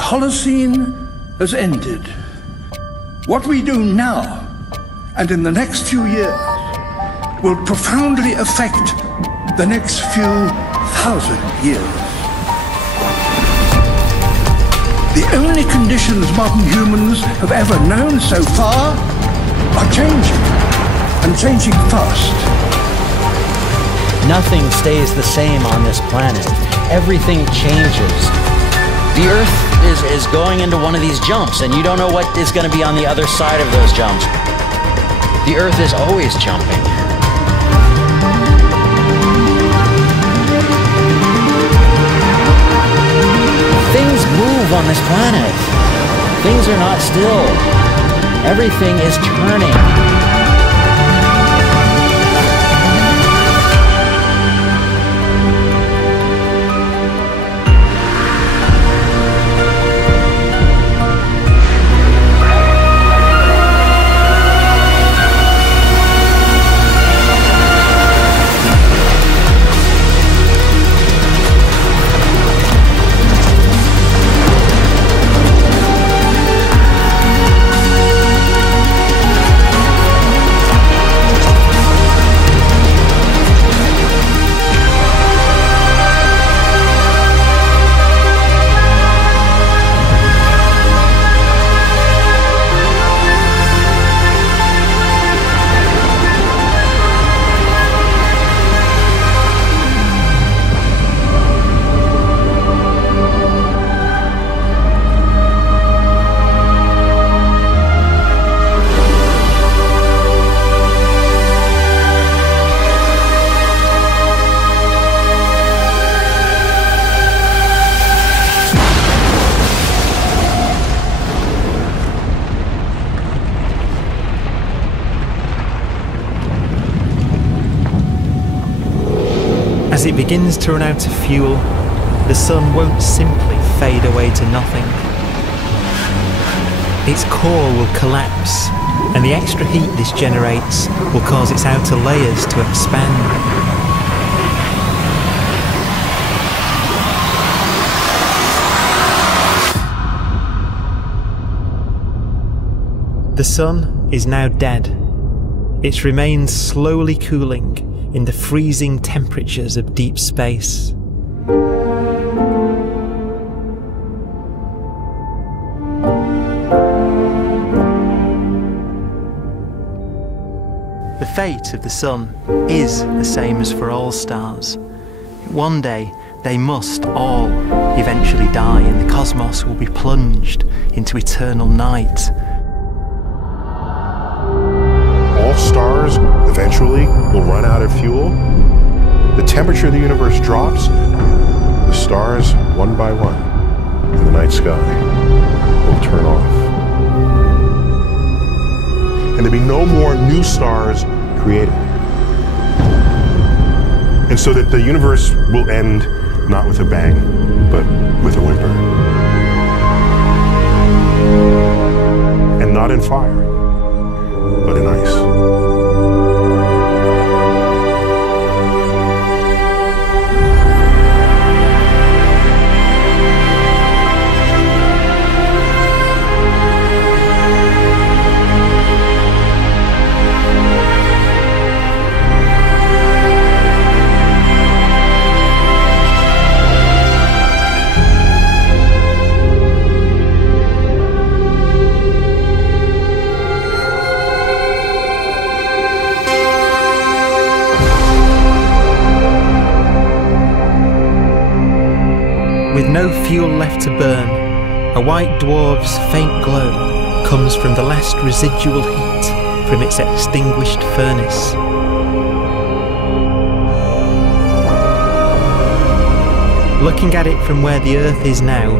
The Holocene has ended. What we do now, and in the next few years, will profoundly affect the next few thousand years. The only conditions modern humans have ever known so far are changing, and changing fast. Nothing stays the same on this planet. Everything changes. The Earth is going into one of these jumps, and you don't know what is going to be on the other side of those jumps. The Earth is always jumping. Things move on this planet. Things are not still. Everything is turning. As it begins to run out of fuel, the sun won't simply fade away to nothing. Its core will collapse, and the extra heat this generates will cause its outer layers to expand. The sun is now dead. Its remains slowly cooling in the freezing temperatures of deep space. The fate of the sun is the same as for all stars. One day they must all eventually die, and the cosmos will be plunged into eternal night. All stars eventually will run out of fuel. The temperature of the universe drops. The stars, one by one, in the night sky, will turn off. And there'll be no more new stars created. And so that the universe will end not with a bang, but with a whimper. And not in fire, but in ice. With no fuel left to burn, a white dwarf's faint glow comes from the last residual heat from its extinguished furnace. Looking at it from where the Earth is now,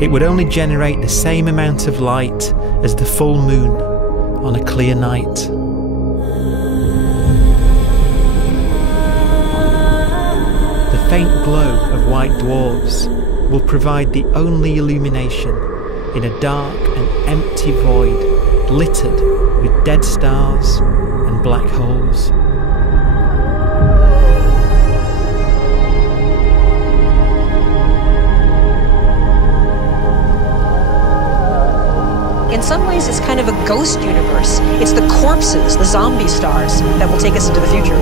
it would only generate the same amount of light as the full moon on a clear night. The faint glow of white dwarfs will provide the only illumination in a dark and empty void littered with dead stars and black holes. some ways, it's kind of a ghost universe. It's the corpses, the zombie stars, that will take us into the future.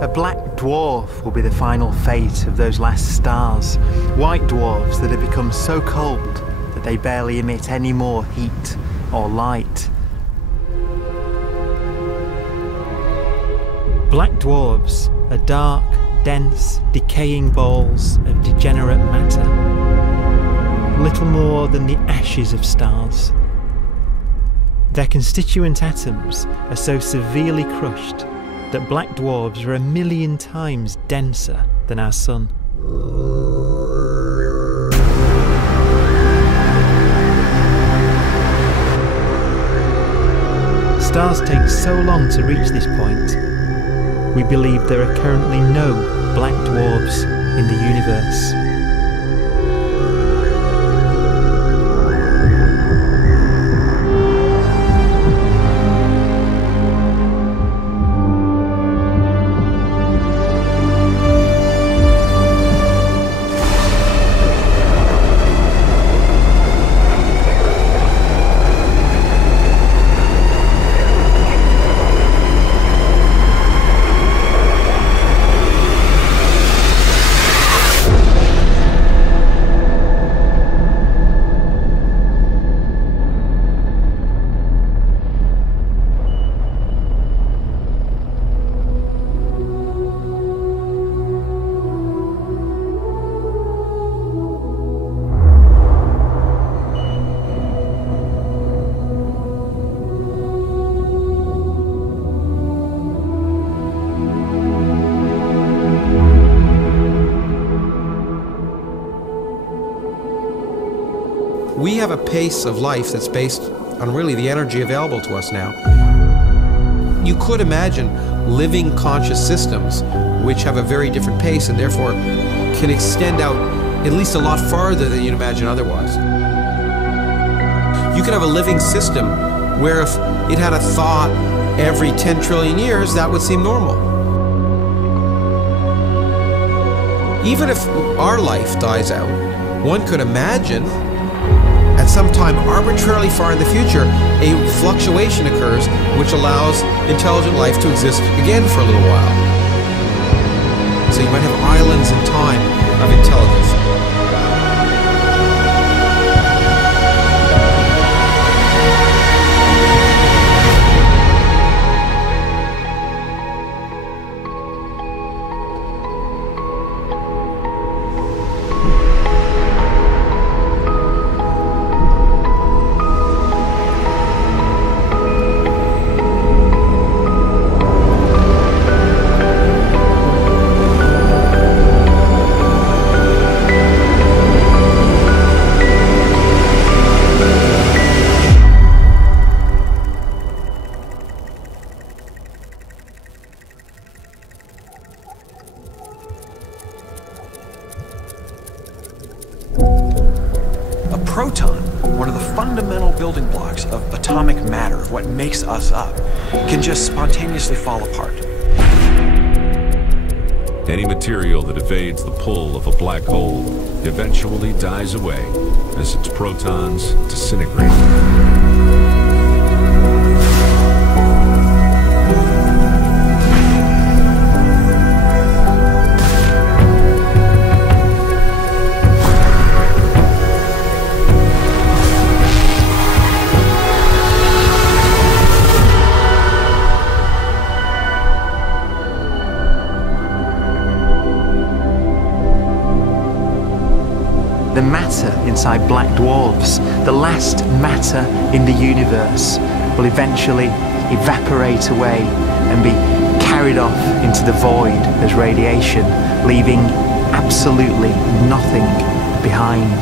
A black dwarf will be the final fate of those last stars. White dwarfs that have become so cold that they barely emit any more heat or light. Black dwarfs are dark, dense, decaying balls of degenerate matter. Little more than the ashes of stars. Their constituent atoms are so severely crushed that black dwarfs are 1,000,000 times denser than our Sun. Stars take so long to reach this point, we believe there are currently no black dwarfs in the universe. We have a pace of life that's based on really the energy available to us now. You could imagine living conscious systems which have a very different pace and therefore can extend out at least a lot farther than you'd imagine otherwise. You could have a living system where if it had a thought every 10 trillion years, that would seem normal. Even if our life dies out, one could imagine at some time arbitrarily far in the future, a fluctuation occurs which allows intelligent life to exist again for a little while. So you might have islands in time of intelligence. proton, one of the fundamental building blocks of atomic matter, what makes us up, can just spontaneously fall apart. Any material that evades the pull of a black hole eventually dies away as its protons disintegrate. The matter inside black dwarfs, the last matter in the universe, will eventually evaporate away and be carried off into the void as radiation, leaving absolutely nothing behind.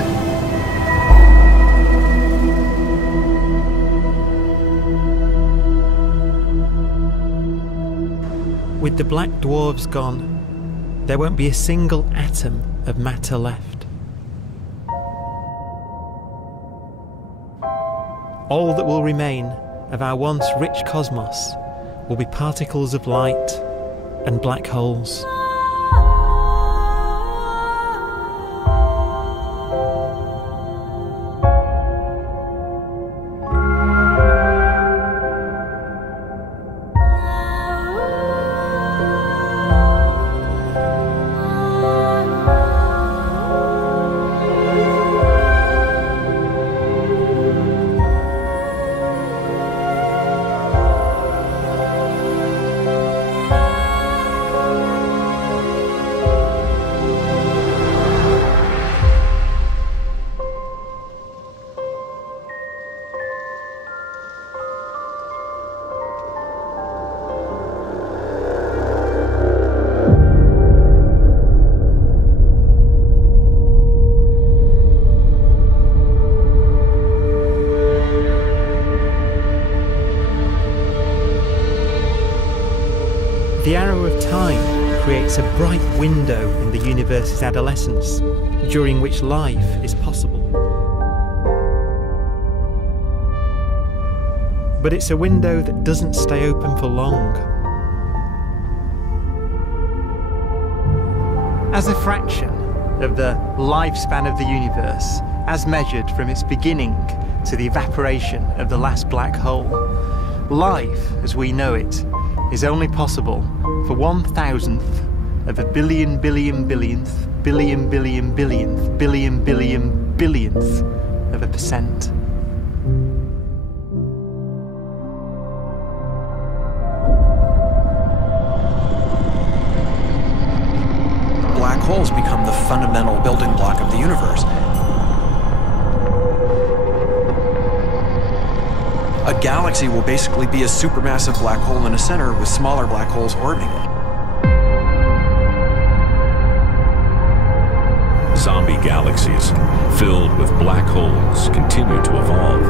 With the black dwarfs gone, there won't be a single atom of matter left. All that will remain of our once rich cosmos will be particles of light and black holes. The arrow of time creates a bright window in the universe's adolescence, during which life is possible. But it's a window that doesn't stay open for long. As a fraction of the lifespan of the universe, as measured from its beginning to the evaporation of the last black hole, life, as we know it, is only possible for 1,000th of a billion billionth billion billion billionth billion billion billionth of a percent. Black holes become the fundamental building block of the universe. A galaxy will basically be a supermassive black hole in a center with smaller black holes orbiting it. Zombie galaxies filled with black holes continue to evolve.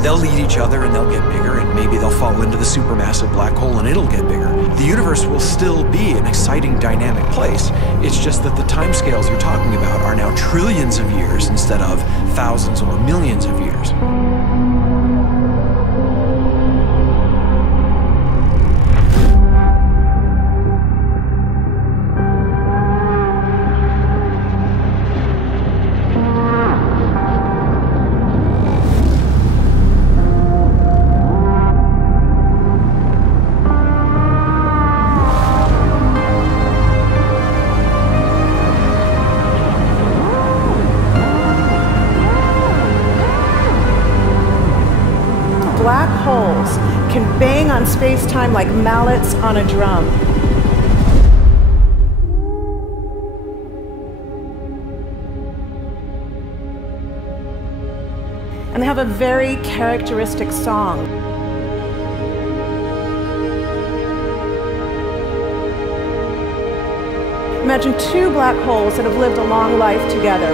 They'll eat each other and they'll get bigger, and maybe they'll fall into the supermassive black hole and it'll get bigger. The universe will still be an exciting, dynamic place. It's just that the timescales you're talking about are now trillions of years instead of thousands or millions of years. Black holes can bang on space-time like mallets on a drum. And they have a very characteristic song. Imagine two black holes that have lived a long life together.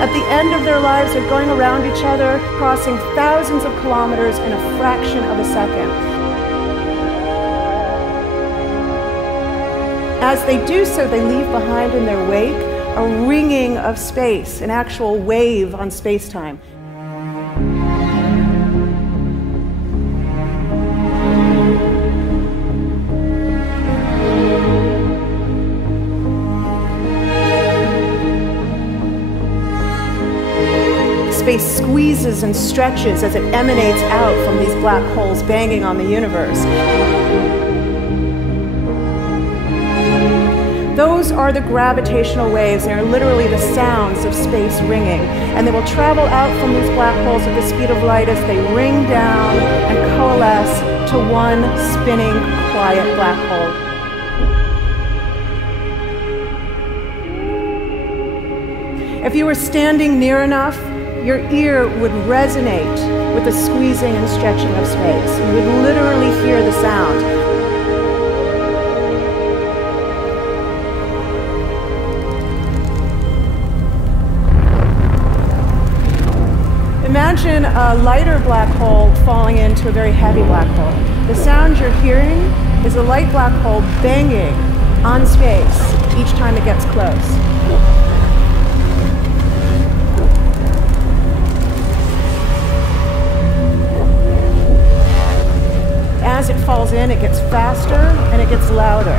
At the end of their lives, they're going around each other, crossing thousands of kilometers in a fraction of a second. As they do so, they leave behind in their wake a ringing of space, an actual wave on space-time. squeezes and stretches as it emanates out from these black holes banging on the universe. Those are the gravitational waves. They are literally the sounds of space ringing. And they will travel out from these black holes at the speed of light as they ring down and coalesce to one spinning, quiet black hole. If you were standing near enough, your ear would resonate with the squeezing and stretching of space. You would literally hear the sound. Imagine a lighter black hole falling into a very heavy black hole. The sound you're hearing is a light black hole banging on space each time it gets close. As it falls in, it gets faster and it gets louder.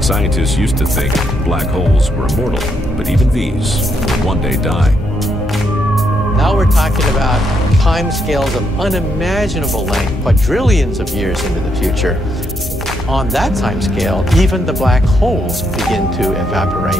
Scientists used to think black holes were immortal, but even these will one day die. Now we're talking about timescales of unimaginable length, quadrillions of years into the future. On that timescale, even the black holes begin to evaporate.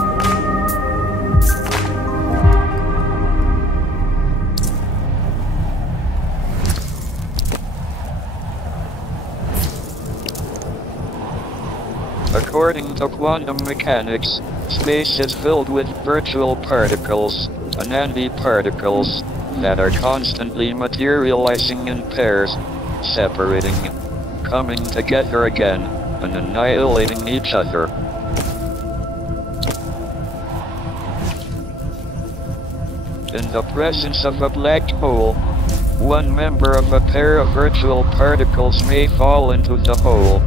According to quantum mechanics, space is filled with virtual particles, antiparticles, that are constantly materializing in pairs, separating, coming together again, and annihilating each other. In the presence of a black hole, one member of a pair of virtual particles may fall into the hole,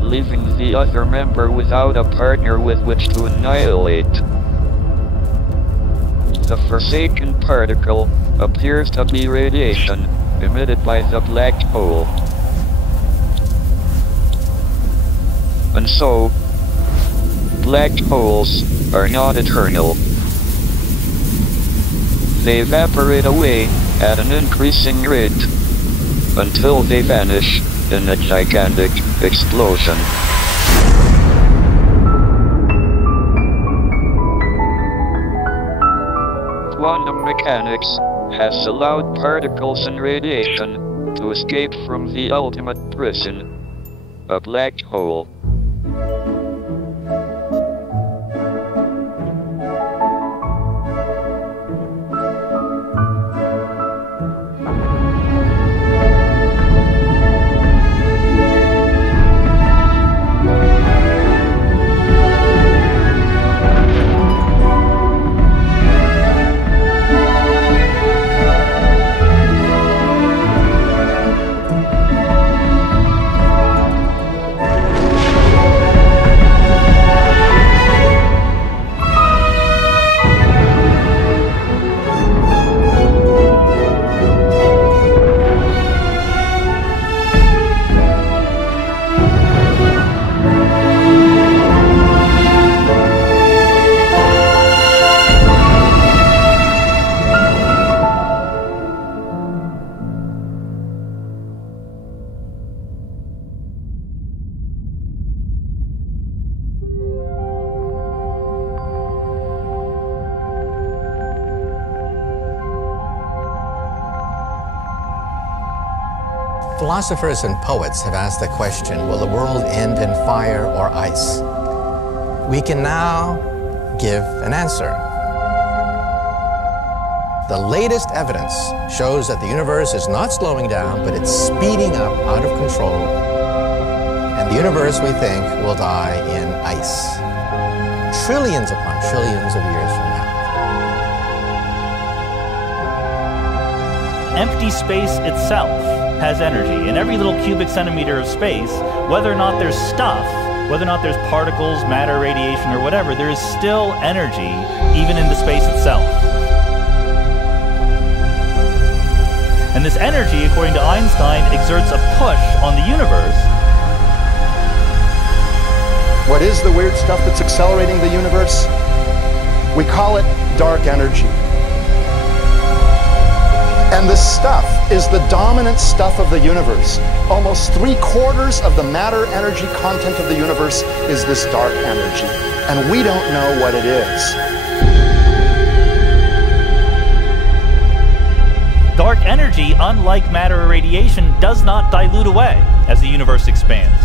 leaving the other member without a partner with which to annihilate. The forsaken particle appears to be radiation emitted by the black hole. And so, black holes are not eternal. They evaporate away at an increasing rate until they vanish in a gigantic explosion. Quantum mechanics has allowed particles and radiation to escape from the ultimate prison, a black hole. Philosophers and poets have asked the question, will the world end in fire or ice? We can now give an answer. The latest evidence shows that the universe is not slowing down, but it's speeding up out of control. And the universe, we think, will die in ice. Trillions upon trillions of years from now. Empty space itself has energy. In every little cubic centimeter of space, whether or not there's stuff whether or not there's particles, matter, radiation, or whatever, there is still energy even in the space itself. And this energy, according to Einstein, exerts a push on the universe. What is the weird stuff that's accelerating the universe? We call it dark energy. And this stuff is the dominant stuff of the universe. Almost 3/4 of the matter-energy content of the universe is this dark energy. And we don't know what it is. Dark energy, unlike matter or radiation, does not dilute away as the universe expands.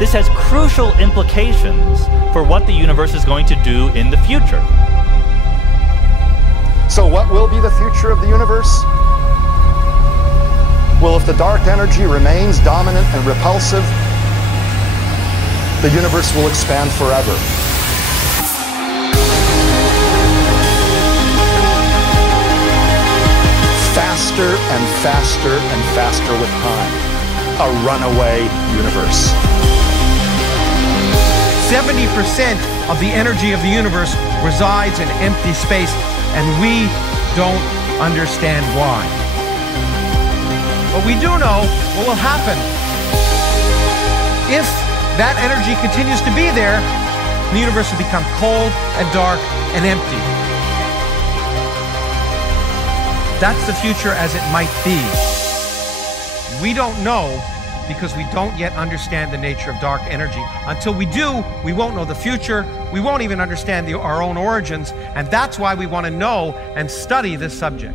This has crucial implications for what the universe is going to do in the future. So what will be the future of the universe? Well, if the dark energy remains dominant and repulsive, the universe will expand forever. Faster and faster and faster with time. A runaway universe. 70% of the energy of the universe resides in empty space, and we don't understand why. But we do know what will happen. If that energy continues to be there, the universe will become cold and dark and empty. That's the future as it might be. We don't know because we don't yet understand the nature of dark energy. Until we do, we won't know the future. We won't even understand our own origins. And that's why we want to know and study this subject.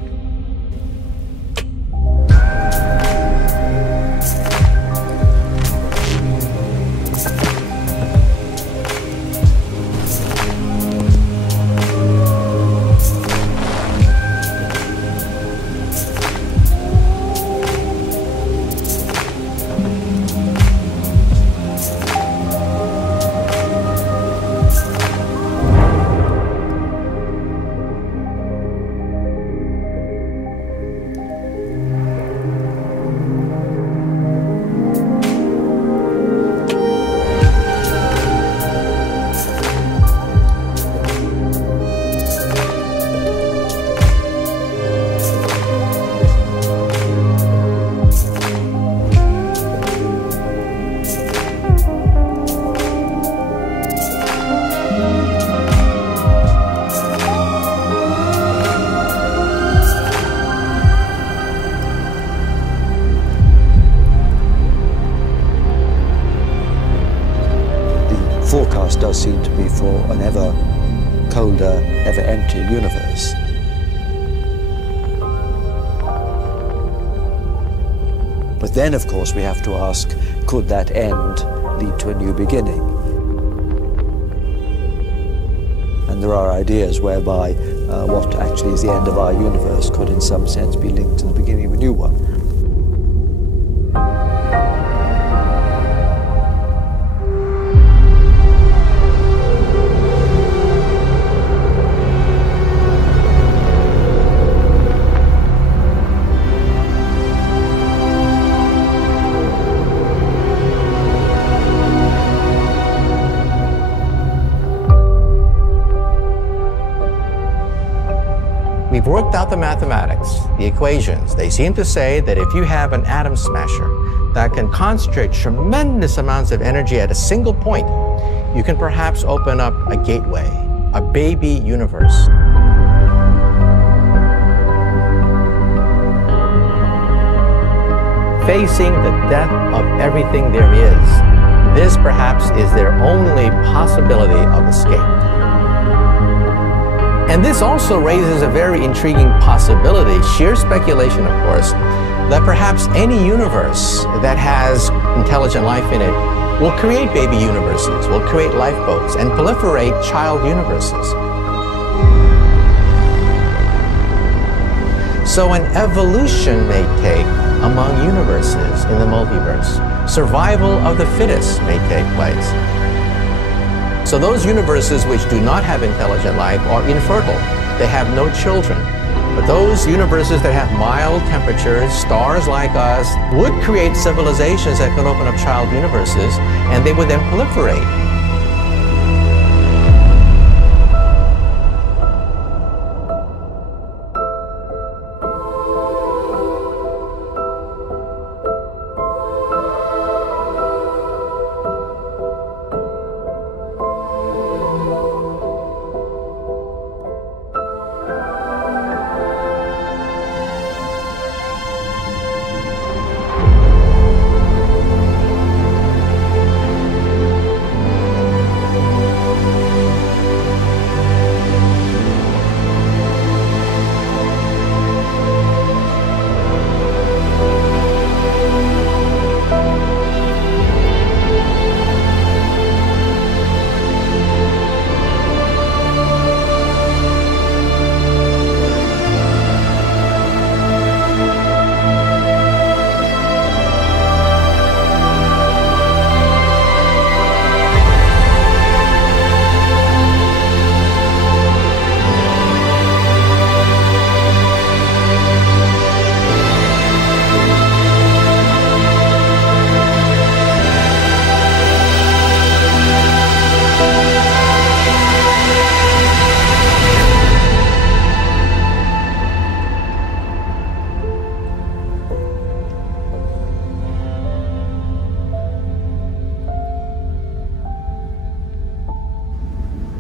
Forecast does seem to be for an ever colder, ever emptier universe. But then, of course, we have to ask, could that end lead to a new beginning? And there are ideas whereby what actually is the end of our universe could in some sense be linked to the beginning of a new one. We've worked out the mathematics, the equations. They seem to say that if you have an atom smasher that can concentrate tremendous amounts of energy at a single point, you can perhaps open up a gateway, a baby universe. Facing the death of everything there is, this perhaps is their only possibility of escape. And this also raises a very intriguing possibility, sheer speculation of course, that perhaps any universe that has intelligent life in it will create baby universes, will create lifeboats, and proliferate child universes. So an evolution may take among universes in the multiverse. Survival of the fittest may take place. So those universes which do not have intelligent life are infertile. They have no children. But those universes that have mild temperatures, stars like us, would create civilizations that could open up child universes, and they would then proliferate.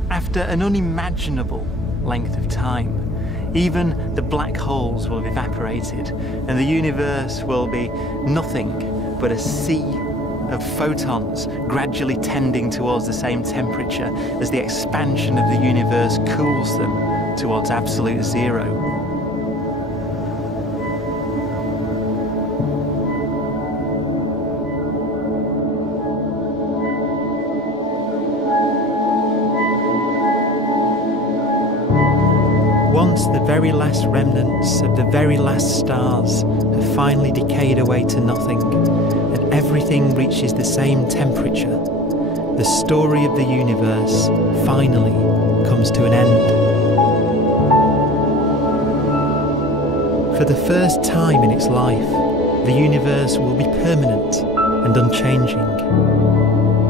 After an unimaginable length of time, even the black holes will have evaporated and the universe will be nothing but a sea of photons gradually tending towards the same temperature as the expansion of the universe cools them towards absolute zero. Once the very last remnants of the very last stars have finally decayed away to nothing, and everything reaches the same temperature, the story of the universe finally comes to an end. For the first time in its life, the universe will be permanent and unchanging.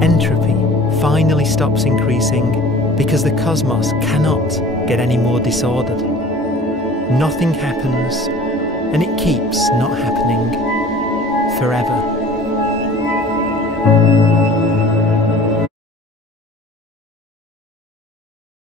Entropy finally stops increasing because the cosmos cannot get any more disordered. Nothing happens, and it keeps not happening forever.